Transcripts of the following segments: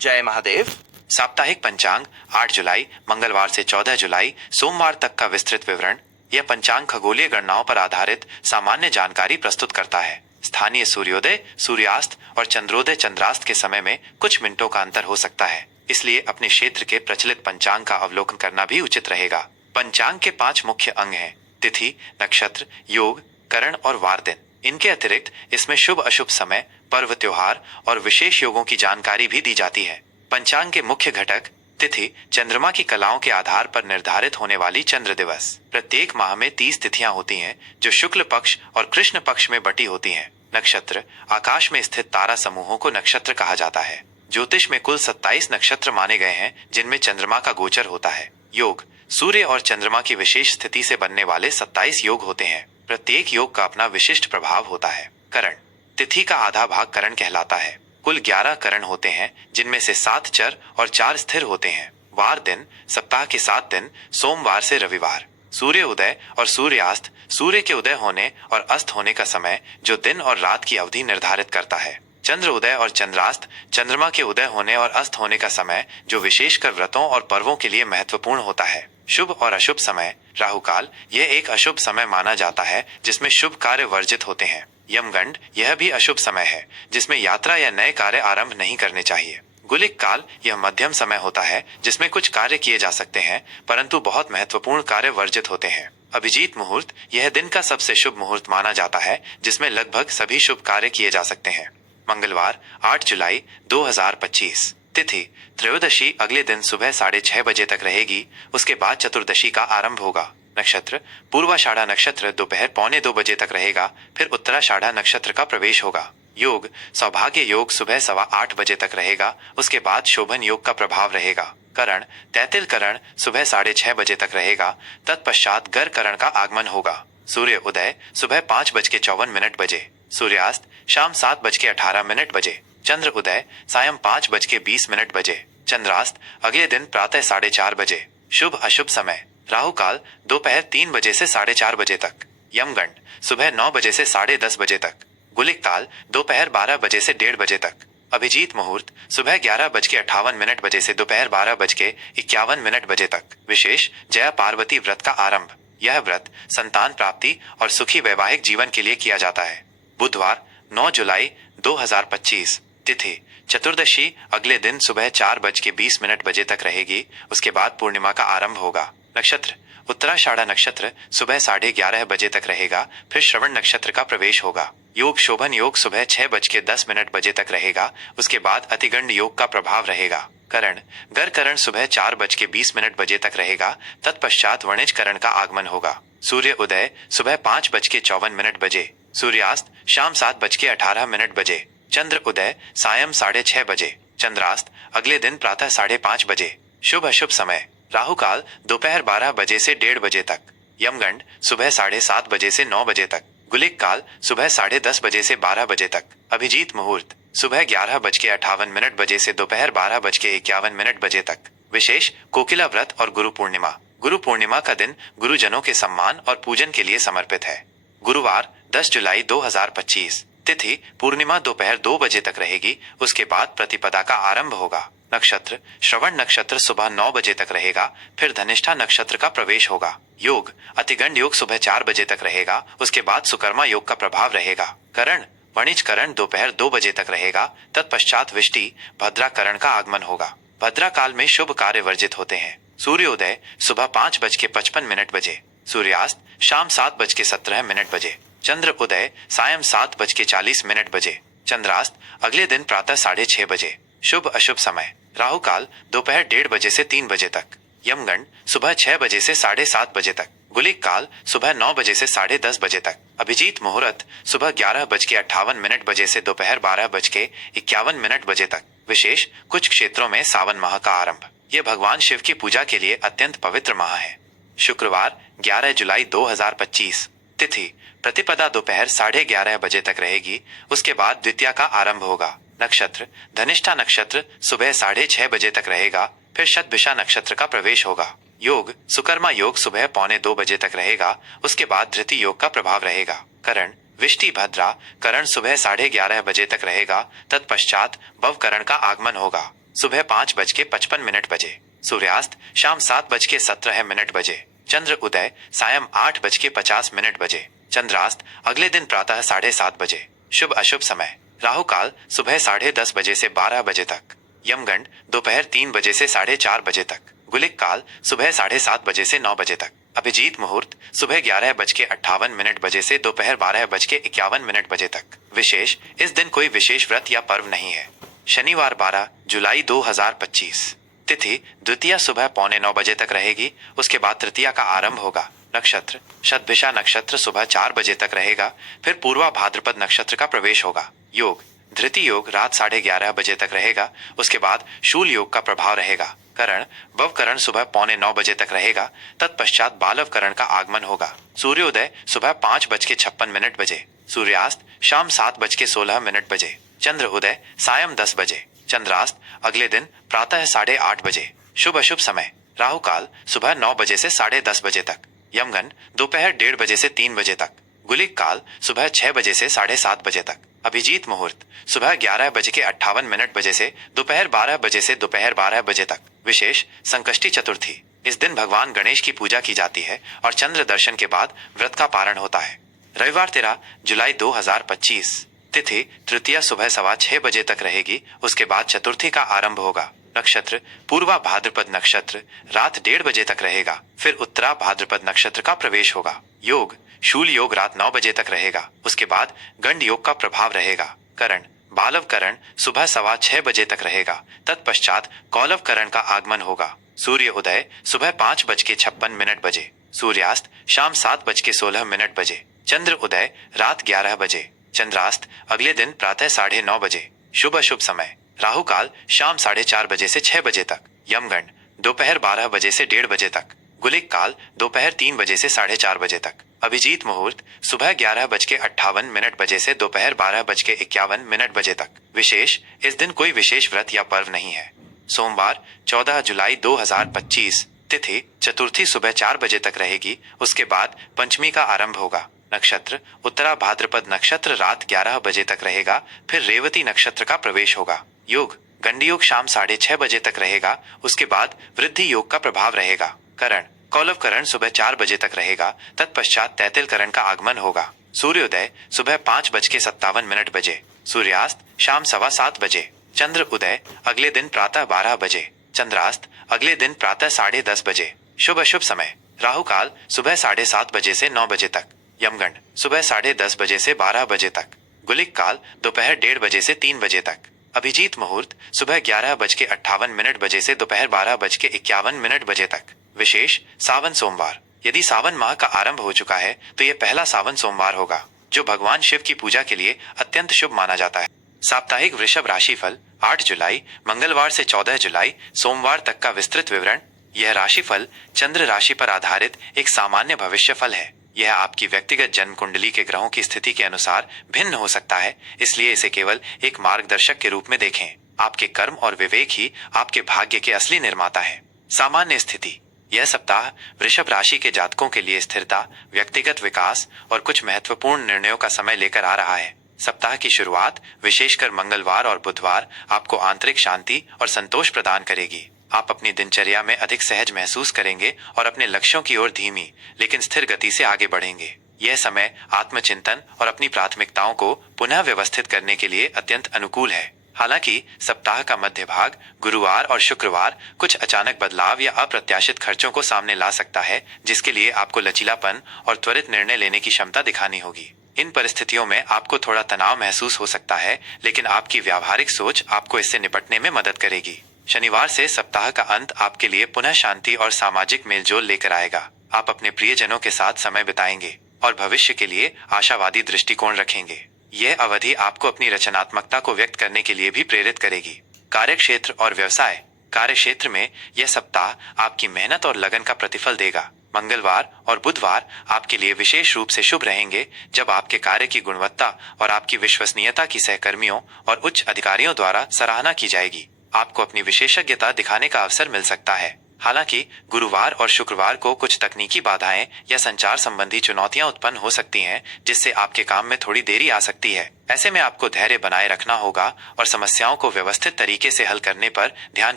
जय महादेव। साप्ताहिक पंचांग 8 जुलाई मंगलवार से 14 जुलाई सोमवार तक का विस्तृत विवरण। यह पंचांग खगोलीय गणनाओं पर आधारित सामान्य जानकारी प्रस्तुत करता है। स्थानीय सूर्योदय, सूर्यास्त और चंद्रोदय चंद्रास्त के समय में कुछ मिनटों का अंतर हो सकता है, इसलिए अपने क्षेत्र के प्रचलित पंचांग का अवलोकन करना भी उचित रहेगा। पंचांग के 5 मुख्य अंग हैं: तिथि, नक्षत्र, योग, करण और वार दिन। इनके अतिरिक्त इसमें शुभ अशुभ समय, पर्व त्योहार और विशेष योगों की जानकारी भी दी जाती है। पंचांग के मुख्य घटक: तिथि चंद्रमा की कलाओं के आधार पर निर्धारित होने वाली चंद्र दिवस। प्रत्येक माह में 30 तिथियां होती हैं, जो शुक्ल पक्ष और कृष्ण पक्ष में बटी होती हैं। नक्षत्र आकाश में स्थित तारा समूहों को नक्षत्र कहा जाता है। ज्योतिष में कुल 27 नक्षत्र माने गए हैं, जिनमें चंद्रमा का गोचर होता है। योग सूर्य और चंद्रमा की विशेष स्थिति से बनने वाले 27 योग होते हैं। प्रत्येक योग का अपना विशिष्ट प्रभाव होता है। करण तिथि का आधा भाग करण कहलाता है। कुल 11 करण होते हैं, जिनमें से 7 चर और 4 स्थिर होते हैं। वार दिन सप्ताह के 7 दिन सोमवार से रविवार। सूर्य उदय और सूर्यास्त सूर्य के उदय होने और अस्त होने का समय, जो दिन और रात की अवधि निर्धारित करता है। चंद्र उदय और चंद्रास्त चंद्रमा के उदय होने और अस्त होने का समय, जो विशेषकर व्रतों और पर्वों के लिए महत्वपूर्ण होता है। शुभ और अशुभ समय। राहु काल यह एक अशुभ समय माना जाता है, जिसमें शुभ कार्य वर्जित होते हैं। यमगंड यह भी अशुभ समय है, जिसमें यात्रा या नए कार्य आरंभ नहीं करने चाहिए। गुलिक काल यह मध्यम समय होता है, जिसमें कुछ कार्य किए जा सकते हैं, परंतु बहुत महत्वपूर्ण कार्य वर्जित होते हैं। अभिजीत मुहूर्त यह दिन का सबसे शुभ मुहूर्त माना जाता है, जिसमें लगभग सभी शुभ कार्य किए जा सकते हैं। मंगलवार 8 जुलाई 2025। तिथि त्रयोदशी अगले दिन सुबह 6:30 बजे तक रहेगी। उसके बाद चतुर्दशी का आरंभ होगा। नक्षत्र पूर्वाषाढ़ा नक्षत्र दोपहर 1:45 बजे तक रहेगा, फिर उत्तराषाढ़ा नक्षत्र का प्रवेश होगा। योग सौभाग्य योग सुबह 8:15 बजे तक रहेगा, उसके बाद शोभन योग का प्रभाव रहेगा। करण तैतिल करण सुबह 6:30 बजे तक रहेगा, तत्पश्चात गर करण का आगमन होगा। सूर्य उदय सुबह 5:54 बजे, सूर्यास्त शाम 7:18 बजे, चंद्र उदय सायं 5:20 बजे, चंद्रास्त अगले दिन प्रातः 4:30 बजे। शुभ अशुभ समय। राहु काल दोपहर 3 बजे से 4:30 बजे तक। यमगंड सुबह 9 बजे से 10:30 बजे तक। गुलिक काल दोपहर 12 बजे से 1:30 बजे तक। अभिजीत मुहूर्त सुबह 11:58 बजे से दोपहर 12:51 बजे तक। विशेष जया पार्वती व्रत का आरंभ। यह व्रत संतान प्राप्ति और सुखी वैवाहिक जीवन के लिए किया जाता है। बुधवार 9 जुलाई 2025। तिथि चतुर्दशी अगले दिन सुबह 4:20 बजे तक रहेगी, उसके बाद पूर्णिमा का आरंभ होगा। नक्षत्र उत्तराषाढ़ा नक्षत्र सुबह 11:30 बजे तक रहेगा, फिर श्रवण नक्षत्र का प्रवेश होगा। योग शोभन योग सुबह 6:10 बजे तक रहेगा, उसके बाद अतिगंड योग का प्रभाव रहेगा। करण गर करण सुबह 4:20 बजे तक रहेगा, तत्पश्चात वणिज करण का आगमन होगा। सूर्य उदय सुबह 5:54 बजे, सूर्यास्त शाम 7:18 बजे, चंद्र उदय सायं 6:30 बजे, चंद्रास्त अगले दिन प्रातः 5:30 बजे। शुभ अशुभ समय। राहु काल दोपहर 12 बजे से 1:30 बजे तक। यमगंड सुबह 7:30 बजे से 9 बजे तक। गुलिक काल सुबह 10:30 बजे से 12 बजे तक। अभिजीत मुहूर्त सुबह 11:58 बजे से दोपहर 12:51 बजे तक। विशेष कोकिला व्रत और गुरु पूर्णिमा। गुरु पूर्णिमा का दिन गुरुजनों के सम्मान और पूजन के लिए समर्पित है। गुरुवार 10 जुलाई 2025। तिथि पूर्णिमा दोपहर 2 बजे तक रहेगी, उसके बाद प्रतिपदा का आरंभ होगा। नक्षत्र श्रवण नक्षत्र सुबह 9 बजे तक रहेगा, फिर धनिष्ठा नक्षत्र का प्रवेश होगा। योग अतिगंड योग सुबह 4 बजे तक रहेगा, उसके बाद सुकर्मा योग का प्रभाव रहेगा। करण वणिज करण दोपहर 2 बजे तक रहेगा, तत्पश्चात विष्टि भद्रा करण का आगमन होगा। भद्रा काल में शुभ कार्य वर्जित होते हैं। सूर्योदय सुबह 5:55 बजे, सूर्यास्त शाम 7:17 बजे, चंद्र उदय सायं 7:40 बजे, चंद्रास्त अगले दिन प्रातः 6:30 बजे। शुभ अशुभ समय। राहु काल दोपहर 1:30 बजे से 3 बजे तक। यमगंड सुबह 6 बजे से 7:30 बजे तक। गुलिक काल सुबह 9 बजे से 10:30 बजे तक। अभिजीत मुहूर्त सुबह 11:58 बजे से दोपहर 12:51 बजे तक। विशेष कुछ क्षेत्रों में सावन माह का आरंभ। यह भगवान शिव की पूजा के लिए अत्यंत पवित्र माह है। शुक्रवार 11 जुलाई 2025। तिथि प्रतिपदा दोपहर 11:30 बजे तक रहेगी, उसके बाद द्वितीया का आरंभ होगा। नक्षत्र धनिष्ठा नक्षत्र सुबह 6:30 बजे तक रहेगा, फिर शतभिषा नक्षत्र का प्रवेश होगा। योग सुकर्मा योग सुबह 1:45 बजे तक रहेगा, उसके बाद धृति योग का प्रभाव रहेगा। करण विष्टि भद्रा करण सुबह 11:30 बजे तक रहेगा, तत्पश्चात भव करण का आगमन होगा। सुबह 5:55 बजे। सूर्यास्त शाम 7:17 बजे। चंद्र उदय सायं 8:50 बजे। चंद्रास्त अगले दिन प्रातः 7:30 बजे। शुभ अशुभ समय राहु काल सुबह 10:30 बजे से 12 बजे तक। यमगंड दोपहर 3 बजे से 4:30 बजे तक। गुलिक काल सुबह 7:30 बजे से 9 बजे तक। अभिजीत मुहूर्त सुबह 11:58 बजे से दोपहर 12:51 बजे तक। विशेष इस दिन कोई विशेष व्रत या पर्व नहीं है। शनिवार 12 जुलाई 2025। तिथि द्वितीया सुबह 8:45 बजे तक रहेगी, उसके बाद तृतीया का आरंभ होगा। नक्षत्र शतभिषा नक्षत्र सुबह 4 बजे तक रहेगा, फिर पूर्वा भाद्रपद नक्षत्र का प्रवेश होगा। योग धृति योग रात 11:30 बजे तक रहेगा, उसके बाद शूल योग का प्रभाव रहेगा। करण भवकरण सुबह 8:45 बजे तक रहेगा, तत्पश्चात बालव करण का आगमन होगा। सूर्योदय सुबह 5:56 बजे। सूर्यास्त शाम 7:16 बजे। चंद्र उदय सायं 10 बजे। चंद्रास्त अगले दिन प्रातः 8:30 बजे। शुभ अशुभ समय राहु काल सुबह 9 बजे से 10:30 बजे तक। यमगंड दोपहर 1:30 बजे से 3 बजे तक। गुलिक काल सुबह 6 बजे से 7:30 बजे तक। अभिजीत मुहूर्त सुबह 11:58 बजे से दोपहर 12 बजे से दोपहर 12 बजे तक। विशेष संकष्टी चतुर्थी इस दिन भगवान गणेश की पूजा की जाती है और चंद्र दर्शन के बाद व्रत का पारण होता है। रविवार 13 जुलाई 2025। तिथि तृतीया सुबह 6:15 बजे तक रहेगी, उसके बाद चतुर्थी का आरंभ होगा। नक्षत्र पूर्वा भाद्रपद नक्षत्र रात 1:30 बजे तक रहेगा, फिर उत्तरा भाद्रपद नक्षत्र का प्रवेश होगा। योग शूल योग रात 9 बजे तक रहेगा, उसके बाद गंड योग का प्रभाव रहेगा। करण बालव करण सुबह 6:15 बजे तक रहेगा, तत्पश्चात कौलव करण का आगमन होगा। सूर्य उदय सुबह 5:56 बजे। सूर्यास्त शाम 7:16 बजे। चंद्र उदय रात 11 बजे। चंद्रास्त अगले दिन प्रातः 9:30 बजे। शुभ अशुभ समय राहु काल शाम 4:30 बजे से 6 बजे तक। यमगंड दोपहर 12 बजे से 1:30 बजे तक। गुलिक काल दोपहर 3 बजे से 4:30 बजे तक। अभिजीत मुहूर्त सुबह 11:58 बजे से दोपहर 12:51 बजे तक। विशेष इस दिन कोई विशेष व्रत या पर्व नहीं है। सोमवार 14 जुलाई 2025। तिथि चतुर्थी सुबह 4 बजे तक रहेगी, उसके बाद पंचमी का आरंभ होगा। नक्षत्र उत्तरा भाद्रपद नक्षत्र रात 11 बजे तक रहेगा, फिर रेवती नक्षत्र का प्रवेश होगा। योग गंडी योग शाम 6:30 बजे तक रहेगा, उसके बाद वृद्धि योग का प्रभाव रहेगा। करण कौलव करण सुबह 4 बजे तक रहेगा, तत्पश्चात तैतिल करण का आगमन होगा। सूर्योदय सुबह 5:57 बजे। सूर्यास्त शाम 7:15 बजे। चंद्र उदय अगले दिन प्रातः 12 बजे। चंद्रास्त अगले दिन प्रातः 10:30 बजे। शुभ अशुभ समय राहु काल सुबह 7:30 बजे से 9 बजे तक। यमगंड सुबह 10:30 बजे से 12 बजे तक। गुलिक काल दोपहर 1:30 बजे से 3 बजे तक। अभिजीत मुहूर्त सुबह 11:58 बजे से दोपहर 12:51 बजे तक। विशेष सावन सोमवार यदि सावन माह का आरंभ हो चुका है तो यह पहला सावन सोमवार होगा, जो भगवान शिव की पूजा के लिए अत्यंत शुभ माना जाता है। साप्ताहिक वृषभ राशिफल 8 जुलाई मंगलवार से 14 जुलाई सोमवार तक का विस्तृत विवरण। यह राशिफल चंद्र राशि पर आधारित एक सामान्य भविष्य फल है। यह आपकी व्यक्तिगत जन्म कुंडली के ग्रहों की स्थिति के अनुसार भिन्न हो सकता है, इसलिए इसे केवल एक मार्गदर्शक के रूप में देखें। आपके कर्म और विवेक ही आपके भाग्य के असली निर्माता है। सामान्य स्थिति यह सप्ताह वृषभ राशि के जातकों के लिए स्थिरता, व्यक्तिगत विकास और कुछ महत्वपूर्ण निर्णयों का समय लेकर आ रहा है। सप्ताह की शुरुआत विशेषकर मंगलवार और बुधवार आपको आंतरिक शांति और संतोष प्रदान करेगी। आप अपनी दिनचर्या में अधिक सहज महसूस करेंगे और अपने लक्ष्यों की ओर धीमी लेकिन स्थिर गति से आगे बढ़ेंगे। यह समय आत्मचिंतन और अपनी प्राथमिकताओं को पुनः व्यवस्थित करने के लिए अत्यंत अनुकूल है। हालांकि सप्ताह का मध्य भाग गुरुवार और शुक्रवार कुछ अचानक बदलाव या अप्रत्याशित खर्चों को सामने ला सकता है, जिसके लिए आपको लचीलापन और त्वरित निर्णय लेने की क्षमता दिखानी होगी। इन परिस्थितियों में आपको थोड़ा तनाव महसूस हो सकता है, लेकिन आपकी व्यावहारिक सोच आपको इससे निपटने में मदद करेगी। शनिवार से सप्ताह का अंत आपके लिए पुनः शांति और सामाजिक मेलजोल लेकर आएगा। आप अपने प्रियजनों के साथ समय बिताएंगे और भविष्य के लिए आशावादी दृष्टिकोण रखेंगे। यह अवधि आपको अपनी रचनात्मकता को व्यक्त करने के लिए भी प्रेरित करेगी। कार्यक्षेत्र और व्यवसाय कार्यक्षेत्र में यह सप्ताह आपकी मेहनत और लगन का प्रतिफल देगा। मंगलवार और बुधवार आपके लिए विशेष रूप से शुभ रहेंगे, जब आपके कार्य की गुणवत्ता और आपकी विश्वसनीयता की सहकर्मियों और उच्च अधिकारियों द्वारा सराहना की जाएगी। आपको अपनी विशेषज्ञता दिखाने का अवसर मिल सकता है। हालांकि गुरुवार और शुक्रवार को कुछ तकनीकी बाधाएं या संचार संबंधी चुनौतियां उत्पन्न हो सकती हैं, जिससे आपके काम में थोड़ी देरी आ सकती है। ऐसे में आपको धैर्य बनाए रखना होगा और समस्याओं को व्यवस्थित तरीके से हल करने पर ध्यान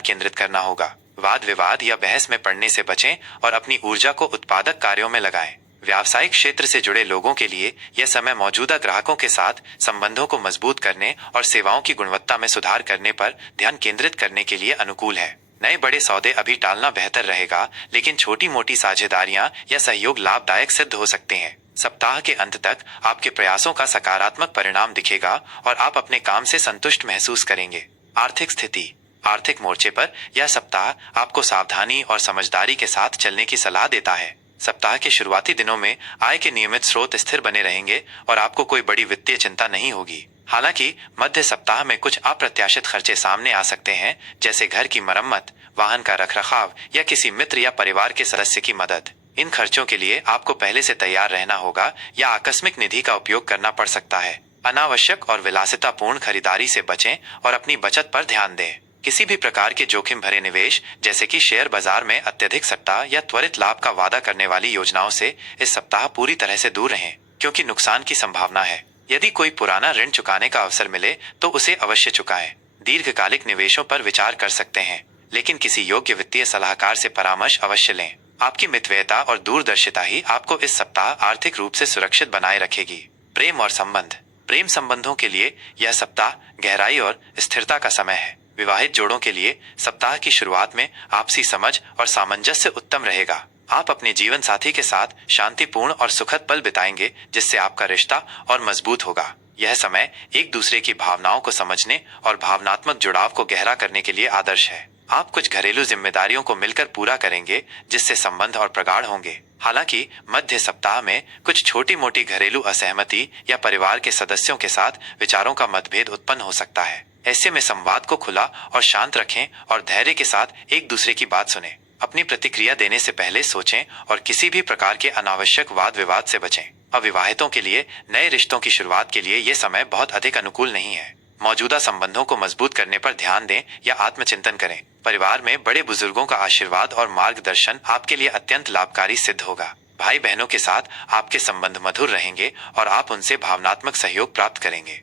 केंद्रित करना होगा। वाद विवाद या बहस में पड़ने से बचें और अपनी ऊर्जा को उत्पादक कार्यों में लगाएं। व्यावसायिक क्षेत्र से जुड़े लोगों के लिए यह समय मौजूदा ग्राहकों के साथ संबंधों को मजबूत करने और सेवाओं की गुणवत्ता में सुधार करने पर ध्यान केंद्रित करने के लिए अनुकूल है। नए बड़े सौदे अभी टालना बेहतर रहेगा, लेकिन छोटी मोटी साझेदारियां या सहयोग लाभदायक सिद्ध हो सकते हैं। सप्ताह के अंत तक आपके प्रयासों का सकारात्मक परिणाम दिखेगा और आप अपने काम से संतुष्ट महसूस करेंगे। आर्थिक स्थिति। आर्थिक मोर्चे पर यह सप्ताह आपको सावधानी और समझदारी के साथ चलने की सलाह देता है। सप्ताह के शुरुआती दिनों में आय के नियमित स्रोत स्थिर बने रहेंगे और आपको कोई बड़ी वित्तीय चिंता नहीं होगी। हालांकि मध्य सप्ताह में कुछ अप्रत्याशित खर्चे सामने आ सकते हैं, जैसे घर की मरम्मत, वाहन का रखरखाव या किसी मित्र या परिवार के सदस्य की मदद। इन खर्चों के लिए आपको पहले से तैयार रहना होगा या आकस्मिक निधि का उपयोग करना पड़ सकता है। अनावश्यक और विलासितापूर्ण खरीदारी से बचें और अपनी बचत पर ध्यान दें। किसी भी प्रकार के जोखिम भरे निवेश, जैसे कि शेयर बाजार में अत्यधिक सट्टा या त्वरित लाभ का वादा करने वाली योजनाओं से इस सप्ताह पूरी तरह से दूर रहें, क्योंकि नुकसान की संभावना है। यदि कोई पुराना ऋण चुकाने का अवसर मिले तो उसे अवश्य चुकाएं। दीर्घकालिक निवेशों पर विचार कर सकते हैं, लेकिन किसी योग्य वित्तीय सलाहकार से परामर्श अवश्य लें। आपकी मितव्ययिता और दूरदर्शिता ही आपको इस सप्ताह आर्थिक रूप से सुरक्षित बनाए रखेगी। प्रेम और संबंध। प्रेम संबंधों के लिए यह सप्ताह गहराई और स्थिरता का समय है। विवाहित जोड़ों के लिए सप्ताह की शुरुआत में आपसी समझ और सामंजस्य उत्तम रहेगा। आप अपने जीवन साथी के साथ शांतिपूर्ण और सुखद पल बिताएंगे, जिससे आपका रिश्ता और मजबूत होगा। यह समय एक दूसरे की भावनाओं को समझने और भावनात्मक जुड़ाव को गहरा करने के लिए आदर्श है। आप कुछ घरेलू जिम्मेदारियों को मिलकर पूरा करेंगे, जिससे संबंध और प्रगाढ़ होंगे। हालांकि मध्य सप्ताह में कुछ छोटी मोटी घरेलू असहमति या परिवार के सदस्यों के साथ विचारों का मतभेद उत्पन्न हो सकता है। ऐसे में संवाद को खुला और शांत रखें और धैर्य के साथ एक दूसरे की बात सुनें। अपनी प्रतिक्रिया देने से पहले सोचें और किसी भी प्रकार के अनावश्यक वाद विवाद से बचें। अविवाहितों के लिए नए रिश्तों की शुरुआत के लिए ये समय बहुत अधिक अनुकूल नहीं है। मौजूदा संबंधों को मजबूत करने पर ध्यान दें या आत्मचिंतन करें। परिवार में बड़े बुजुर्गों का आशीर्वाद और मार्गदर्शन आपके लिए अत्यंत लाभकारी सिद्ध होगा। भाई बहनों के साथ आपके संबंध मधुर रहेंगे और आप उनसे भावनात्मक सहयोग प्राप्त करेंगे।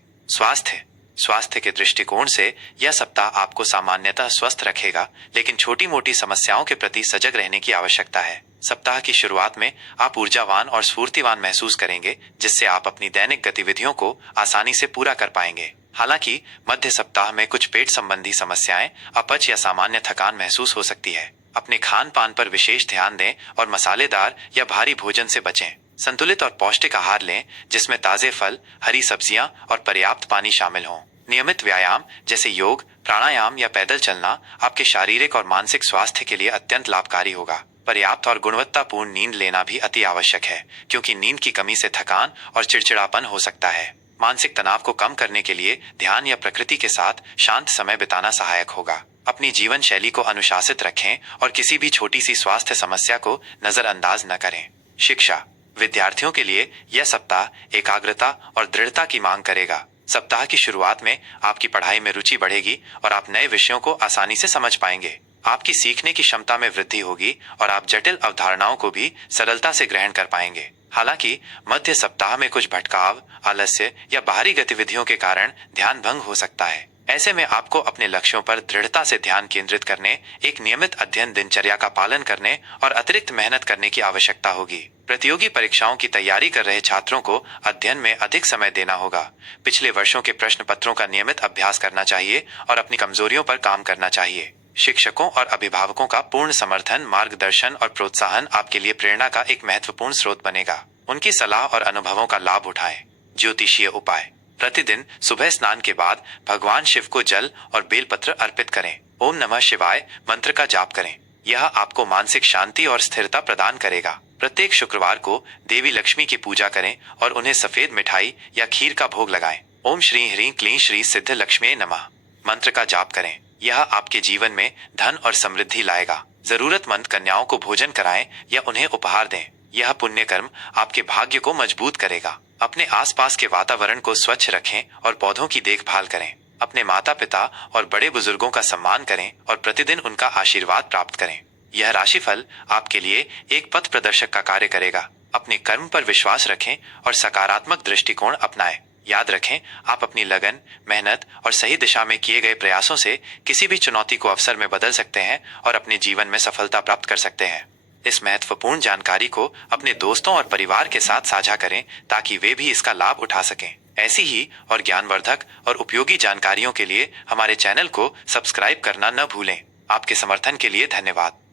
स्वास्थ्य के दृष्टिकोण से यह सप्ताह आपको सामान्यतः स्वस्थ रखेगा, लेकिन छोटी मोटी समस्याओं के प्रति सजग रहने की आवश्यकता है। सप्ताह की शुरुआत में आप ऊर्जावान और स्फूर्तिवान महसूस करेंगे, जिससे आप अपनी दैनिक गतिविधियों को आसानी से पूरा कर पाएंगे। हालांकि मध्य सप्ताह में कुछ पेट संबंधी समस्याएं, अपच या सामान्य थकान महसूस हो सकती है। अपने खान पान पर विशेष ध्यान दें और मसालेदार या भारी भोजन से बचें। संतुलित और पौष्टिक आहार लें, जिसमें ताजे फल, हरी सब्जियां और पर्याप्त पानी शामिल हों। नियमित व्यायाम जैसे योग, प्राणायाम या पैदल चलना आपके शारीरिक और मानसिक स्वास्थ्य के लिए अत्यंत लाभकारी होगा। पर्याप्त और गुणवत्तापूर्ण नींद लेना भी अति आवश्यक है, क्योंकि नींद की कमी से थकान और चिड़चिड़ापन हो सकता है। मानसिक तनाव को कम करने के लिए ध्यान या प्रकृति के साथ शांत समय बिताना सहायक होगा। अपनी जीवन शैली को अनुशासित रखें और किसी भी छोटी सी स्वास्थ्य समस्या को नजरअंदाज न करें। शिक्षा। विद्यार्थियों के लिए यह सप्ताह एकाग्रता और दृढ़ता की मांग करेगा। सप्ताह की शुरुआत में आपकी पढ़ाई में रुचि बढ़ेगी और आप नए विषयों को आसानी से समझ पाएंगे। आपकी सीखने की क्षमता में वृद्धि होगी और आप जटिल अवधारणाओं को भी सरलता से ग्रहण कर पाएंगे। हालांकि मध्य सप्ताह में कुछ भटकाव, आलस्य या बाहरी गतिविधियों के कारण ध्यान भंग हो सकता है। ऐसे में आपको अपने लक्ष्यों पर दृढ़ता से ध्यान केंद्रित करने, एक नियमित अध्ययन दिनचर्या का पालन करने और अतिरिक्त मेहनत करने की आवश्यकता होगी। प्रतियोगी परीक्षाओं की तैयारी कर रहे छात्रों को अध्ययन में अधिक समय देना होगा। पिछले वर्षों के प्रश्न पत्रों का नियमित अभ्यास करना चाहिए और अपनी कमजोरियों पर काम करना चाहिए। शिक्षकों और अभिभावकों का पूर्ण समर्थन, मार्गदर्शन और प्रोत्साहन आपके लिए प्रेरणा का एक महत्वपूर्ण स्रोत बनेगा। उनकी सलाह और अनुभवों का लाभ उठाएं। ज्योतिषीय उपाय। प्रतिदिन सुबह स्नान के बाद भगवान शिव को जल और बेलपत्र अर्पित करें। ओम नमः शिवाय मंत्र का जाप करें। यह आपको मानसिक शांति और स्थिरता प्रदान करेगा। प्रत्येक शुक्रवार को देवी लक्ष्मी की पूजा करें और उन्हें सफेद मिठाई या खीर का भोग लगाएं। ओम श्री ह्रीं क्लीं श्री सिद्ध लक्ष्मी नमः मंत्र का जाप करें। यह आपके जीवन में धन और समृद्धि लाएगा। जरूरतमंद कन्याओं को भोजन कराएं या उन्हें उपहार दें। यह पुण्य कर्म आपके भाग्य को मजबूत करेगा। अपने आसपास के वातावरण को स्वच्छ रखें और पौधों की देखभाल करें। अपने माता पिता और बड़े बुजुर्गों का सम्मान करें और प्रतिदिन उनका आशीर्वाद प्राप्त करें। यह राशिफल आपके लिए एक पथ प्रदर्शक का कार्य करेगा। अपने कर्म पर विश्वास रखें और सकारात्मक दृष्टिकोण अपनाएं। याद रखें, आप अपनी लगन, मेहनत और सही दिशा में किए गए प्रयासों से किसी भी चुनौती को अवसर में बदल सकते हैं और अपने जीवन में सफलता प्राप्त कर सकते हैं। इस महत्वपूर्ण जानकारी को अपने दोस्तों और परिवार के साथ साझा करें ताकि वे भी इसका लाभ उठा सकें। ऐसी ही और ज्ञानवर्धक और उपयोगी जानकारियों के लिए हमारे चैनल को सब्सक्राइब करना न भूलें। आपके समर्थन के लिए धन्यवाद।